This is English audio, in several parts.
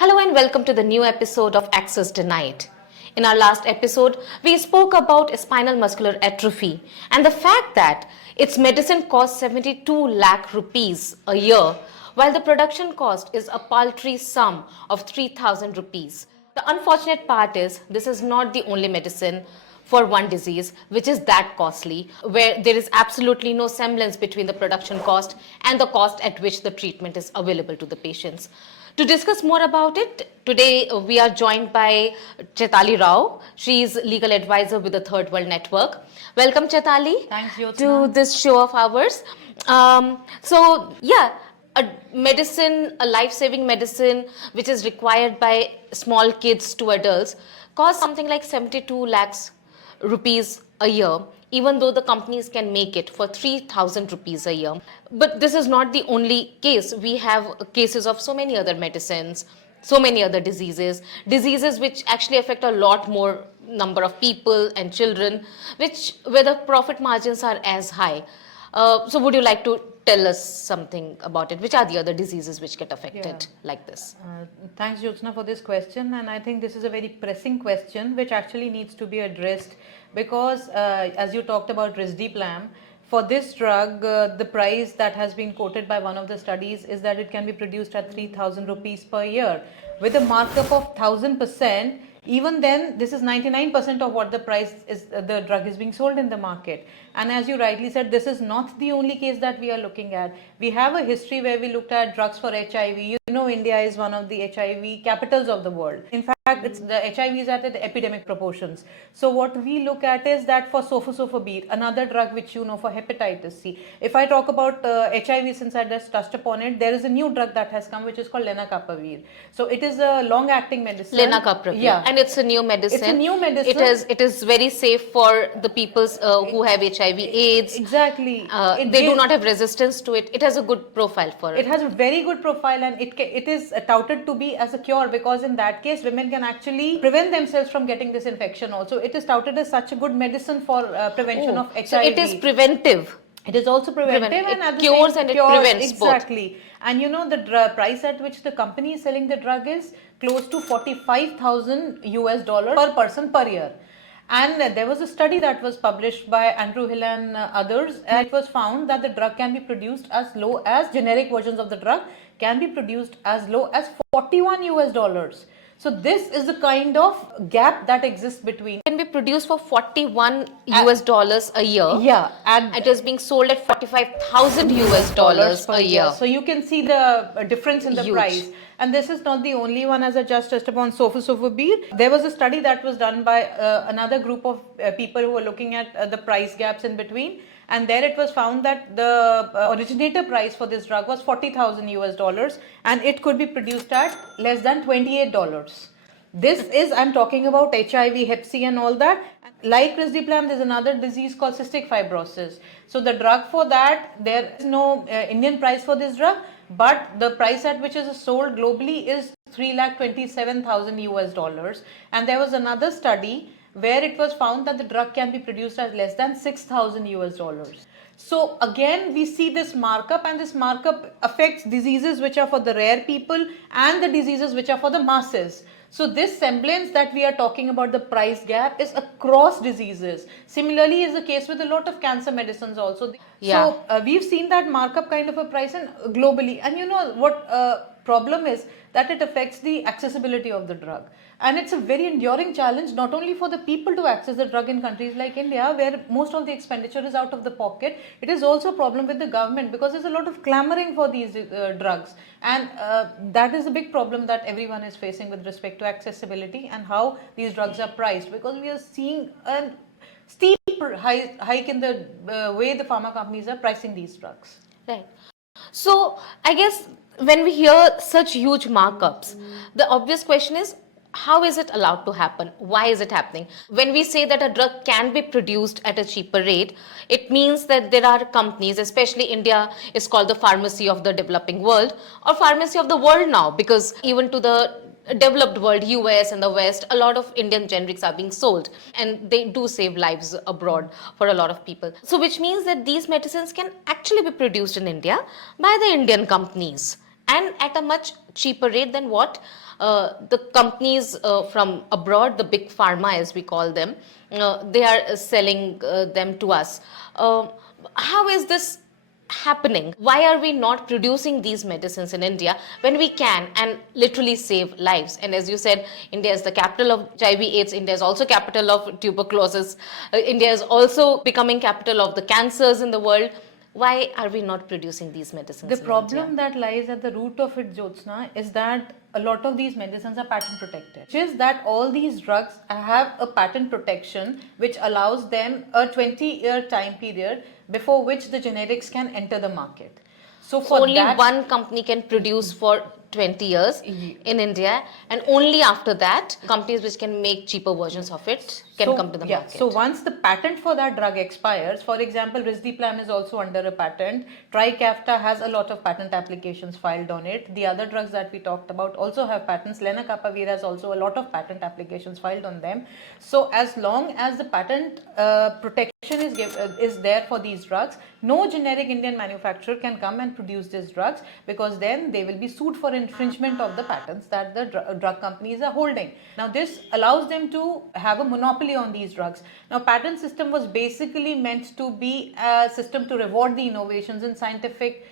Hello and welcome to the new episode of Access Denied. In our last episode, we spoke about spinal muscular atrophy and the fact that its medicine costs 72 lakh rupees a year, while the production cost is a paltry sum of 3,000 rupees. The unfortunate part is this is not the only medicine for one disease which is that costly, where there is absolutely no semblance between the production cost and the cost at which the treatment is available to the patients. To discuss more about it, today we are joined by Chaitali Rao. She is legal advisor with the Third World Network. Welcome, Chaitali, Thanks, to this show of ours. A medicine, a life-saving medicine, which is required by small kids to adults, costs something like 72 lakhs rupees a year, even though the companies can make it for 3,000 rupees a year. But this is not the only case. We have cases of so many other medicines, so many other diseases which actually affect a lot more number of people and children, where the profit margins are as high. So would you like to tell us something about it? Which are the other diseases which get affected like this? Thanks, Jyotsna, for this question. And I think this is a very pressing question which actually needs to be addressed because, as you talked about risdiplam, for this drug, the price that has been quoted by one of the studies is that it can be produced at 3,000 rupees per year with a markup of 1,000%. Even then, this is 99% of what the price is, the drug is being sold in the market. And as you rightly said, this is not the only case that we are looking at. We have a history where we looked at drugs for HIV. You know, India is one of the HIV capitals of the world. In fact, the HIV is at epidemic proportions. So what we look at is that for sofosbuvir, another drug which you know for hepatitis C. If I talk about HIV, since I just touched upon it, there is a new drug that has come which is called lenacapavir. So it is a long-acting medicine. Lenacapavir. Yeah. And it's a new medicine. It's a new medicine. It is very safe for the people who have HIV/AIDS. Exactly. They do not have resistance to it. It has a good profile for it. It has a very good profile, and it is touted to be as a cure, because in that case women can actually prevent themselves from getting this infection also. It is touted as such a good medicine for prevention of HIV. So it is preventive. It is also preventive and it cures and it prevents both. Exactly. And you know the price at which the company is selling the drug is close to $45,000 per person per year. And there was a study that was published by Andrew Hill and others, and it was found that the drug can be produced as low as generic versions of the drug can be produced as low as $41. So this is the kind of gap that exists between. Can be produced for $41 a year. Yeah, and it is being sold at $45,000 a year. So you can see the difference in the price. And this is not the only one, as I just touched upon sofosbuvir. There was a study that was done by another group of people who were looking at the price gaps in between. And there it was found that the originator price for this drug was $40,000 and it could be produced at less than $28. This is, I'm talking about HIV, Hep C and all that. Like risdiplam, there's another disease called cystic fibrosis. So the drug for that, there is no Indian price for this drug, but the price at which it is sold globally is $327,000. And there was another study where it was found that the drug can be produced at less than $6,000. So again, we see this markup, and this markup affects diseases which are for the rare people and the diseases which are for the masses. So this semblance that we are talking about, the price gap, is across diseases. Similarly is the case with a lot of cancer medicines also. Yeah. So we've seen that markup kind of a price globally. And you know what problem is that it affects the accessibility of the drug. And it's a very enduring challenge, not only for the people to access the drug in countries like India, where most of the expenditure is out of the pocket. It is also a problem with the government, because there's a lot of clamoring for these drugs. And that is a big problem that everyone is facing with respect to accessibility and how these drugs are priced, because we are seeing a steep hike in the way the pharma companies are pricing these drugs. Right. So I guess when we hear such huge markups, the obvious question is, how is it allowed to happen? Why is it happening? When we say that a drug can be produced at a cheaper rate, it means that there are companies, especially India is called the pharmacy of the developing world, or pharmacy of the world now, because even to the developed world, US and the West, a lot of Indian generics are being sold, and they do save lives abroad for a lot of people. So which means that these medicines can actually be produced in India by the Indian companies. and at a much cheaper rate than what the companies from abroad, the big pharma as we call them, they are selling them to us. How is this happening? Why are we not producing these medicines in India when we can and literally save lives? And as you said, India is the capital of HIV/AIDS. India is also capital of tuberculosis. India is also becoming capital of the cancers in the world. Why are we not producing these medicines? The in problem India? that lies at the root of it, Jyotsna, is that a lot of these medicines are patent protected. Which is that all these drugs have a patent protection which allows them a 20-year time period before which the generics can enter the market. So for Only that, one company can produce for 20 years in India, and only after that, companies which can make cheaper versions of it can come to the market. So once the patent for that drug expires, for example, Risdiplam is also under a patent. Trikafta has a lot of patent applications filed on it. The other drugs that we talked about also have patents. Lenacapavir has also a lot of patent applications filed on them. So as long as the patent protection is there for these drugs, no generic Indian manufacturer can come and produce these drugs, because then they will be sued for infringement of the patents that the drug companies are holding. Now this allows them to have a monopoly on these drugs. Now patent system was basically meant to be a system to reward the innovations in scientific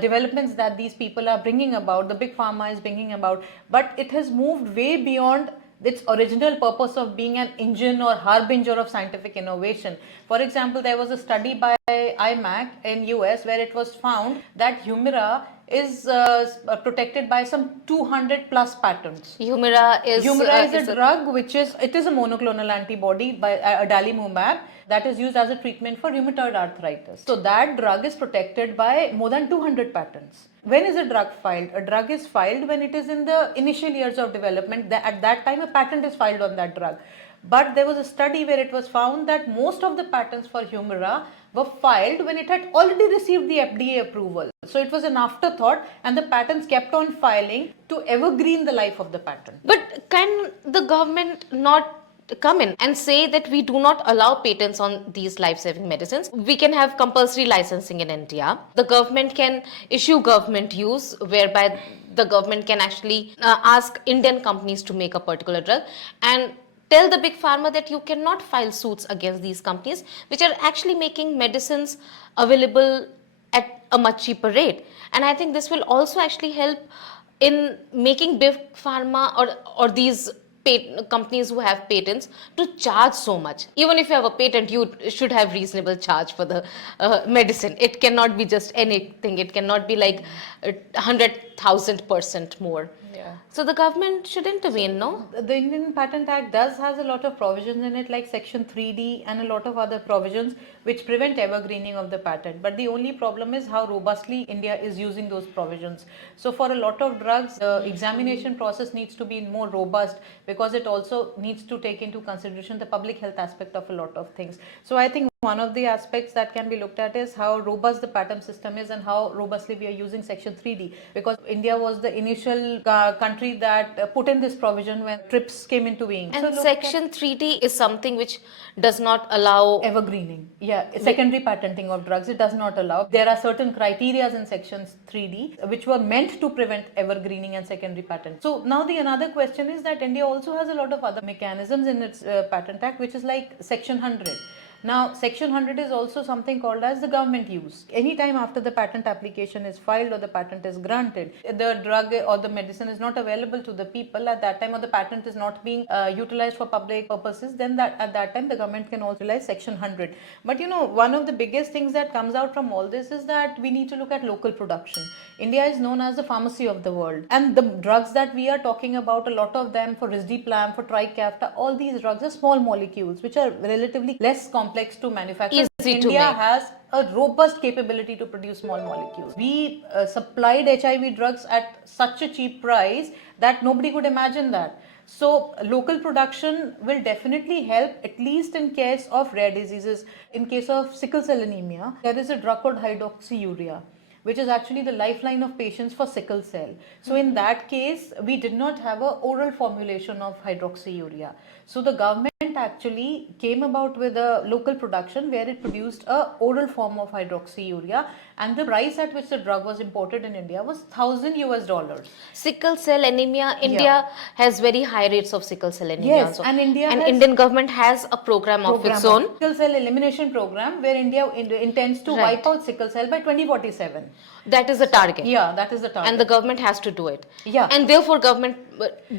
developments that these people are bringing about, the big pharma is bringing about, but it has moved way beyond its original purpose of being an engine or harbinger of scientific innovation. For example, there was a study by IMAC in US where it was found that Humira is protected by some 200 plus patents. Humira is A drug which is a monoclonal antibody by adalimumab that is used as a treatment for rheumatoid arthritis. So that drug is protected by more than 200 patents. When is a drug filed? A drug is filed when it is in the initial years of development. At that time, a patent is filed on that drug. But there was a study where it was found that most of the patents for Humira were filed when it had already received the FDA approval. So it was an afterthought, and the patents kept on filing to evergreen the life of the patent. But can the government not come in and say that we do not allow patents on these life-saving medicines? We can have compulsory licensing in India. The government can issue government use, whereby the government can actually ask Indian companies to make a particular drug and tell the big pharma that you cannot file suits against these companies which are actually making medicines available at a much cheaper rate. And I think this will also actually help in making big pharma or these companies who have patents to charge so much. Even if you have a patent, you should have reasonable charge for the medicine. It cannot be just anything. It cannot be like 100,000% more. Yeah. So the government should intervene, no? The Indian Patent Act does has a lot of provisions in it, like Section 3D and a lot of other provisions which prevent evergreening of the patent. But the only problem is how robustly India is using those provisions. So for a lot of drugs, the examination process needs to be more robust, because it also needs to take into consideration the public health aspect of a lot of things. So I think one of the aspects that can be looked at is how robust the patent system is and how robustly we are using Section 3D, because India was the initial country that put in this provision when TRIPS came into being. And Section 3D is something which does not allow evergreening. Yeah, secondary patenting of drugs, it does not allow. There are certain criteria in Section 3D which were meant to prevent evergreening and secondary patent. So now the another question is that India also has a lot of other mechanisms in its Patent Act, which is like Section 100. Now, Section 100 is also something called as the government use. Anytime after the patent application is filed or the patent is granted, the drug or the medicine is not available to the people at that time, or the patent is not being utilized for public purposes, then at that time the government can also utilize Section 100. But you know, one of the biggest things that comes out from all this is that we need to look at local production. India is known as the pharmacy of the world, and the drugs that we are talking about, a lot of them, for Risdiplam, for Trikafta, all these drugs are small molecules which are relatively less complex to manufacture. India has a robust capability to produce small molecules. We supplied HIV drugs at such a cheap price that nobody could imagine that. So local production will definitely help, at least in case of rare diseases. In case of sickle cell anemia, there is a drug called hydroxyurea, which is actually the lifeline of patients for sickle cell. So in that case, we did not have an oral formulation of hydroxyurea. So the government Actually came about with a local production where it produced a oral form of hydroxyurea, and the price at which the drug was imported in India was $1,000. Sickle cell anemia, India has very high rates of sickle cell anemia. Yes, also. and India and has Indian government has a program of its own. sickle cell elimination program where India intends to Right. wipe out sickle cell by 2047. That is the target. Yeah, that is the target. And the government has to do it. Yeah. And therefore government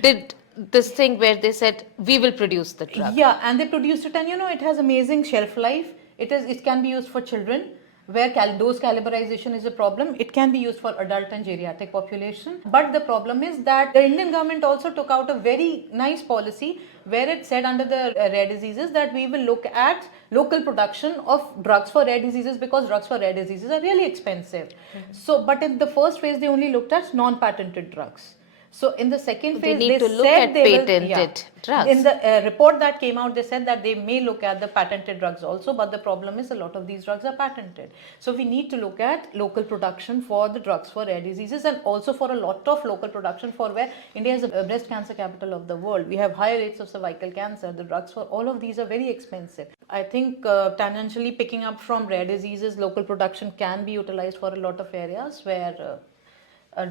did this thing where they said we will produce the drug. Yeah, and they produced it, and it has amazing shelf life. It can be used for children where dose calibrization is a problem. It can be used for adult and geriatric population. But the problem is that the Indian government also took out a very nice policy where it said under the rare diseases that we will look at local production of drugs for rare diseases, because drugs for rare diseases are really expensive. So, but in the first phase they only looked at non-patented drugs. So in the second phase, need to look said at they will, patented drugs. In the report that came out, they said that they may look at the patented drugs also, but the problem is a lot of these drugs are patented. So we need to look at local production for the drugs for rare diseases, and also for a lot of local production for where India is the breast cancer capital of the world. We have high rates of cervical cancer. The drugs for all of these are very expensive. I think tangentially picking up from rare diseases, local production can be utilized for a lot of areas where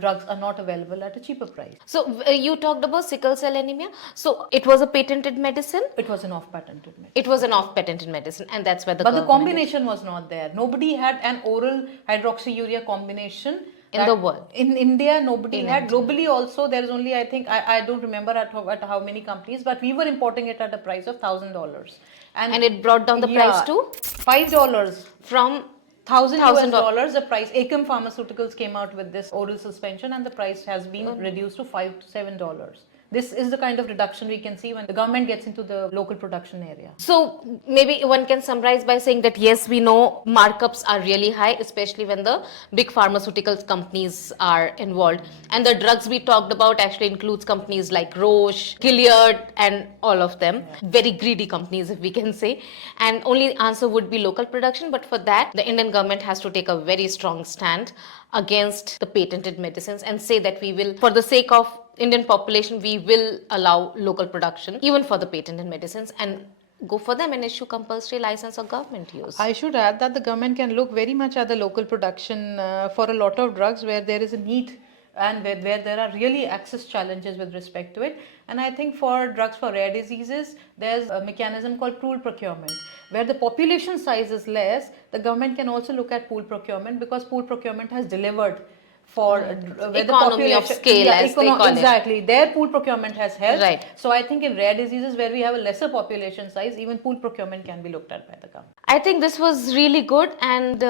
drugs are not available at a cheaper price. So you talked about sickle cell anemia. So it was a patented medicine. It was an off-patented medicine. It was an off-patented medicine, and that's where the But the government combination was not there. Nobody had an oral hydroxyurea combination in the world. In India, nobody had. Globally also, there is only, I think, I don't remember at how many companies, but we were importing it at a price of $1,000. And it brought down the price to $5 from $1,000 the price. Acom Pharmaceuticals came out with this oral suspension, and the price has been reduced to $5 to $7. This is the kind of reduction we can see when the government gets into the local production area. So maybe one can summarize by saying that yes, we know markups are really high, especially when the big pharmaceutical companies are involved. And the drugs we talked about actually includes companies like Roche, Gilead, and all of them. Very greedy companies, if we can say. And only answer would be local production. But for that, the Indian government has to take a very strong stand against the patented medicines and say that we will, for the sake of Indian population, we will allow local production even for the patented medicines and go for them and issue compulsory license of government use. I should add that the government can look very much at the local production for a lot of drugs where there is a need and where there are really access challenges with respect to it. And I think for drugs for rare diseases, there's a mechanism called pool procurement. Where the population size is less, the government can also look at pool procurement, because pool procurement has delivered for where the Economy of scale, as they call it. Exactly. Their pool procurement has helped. Right. So I think in rare diseases where we have a lesser population size, even pool procurement can be looked at by the government. I think this was really good, and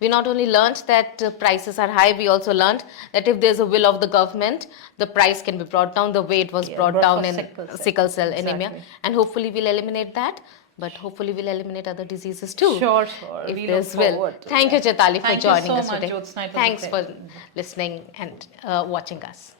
we not only learned that prices are high, we also learned that if there's a will of the government, the price can be brought down the way it was brought down for in sickle cell anemia. Exactly. And hopefully we'll eliminate that. But hopefully we'll eliminate other diseases too. Sure. If We there's look will. forward to Thank you, that. Chaitali, for Thank you joining so us much, today. Jyotsna. It was a Thanks for pleasure. listening and watching us.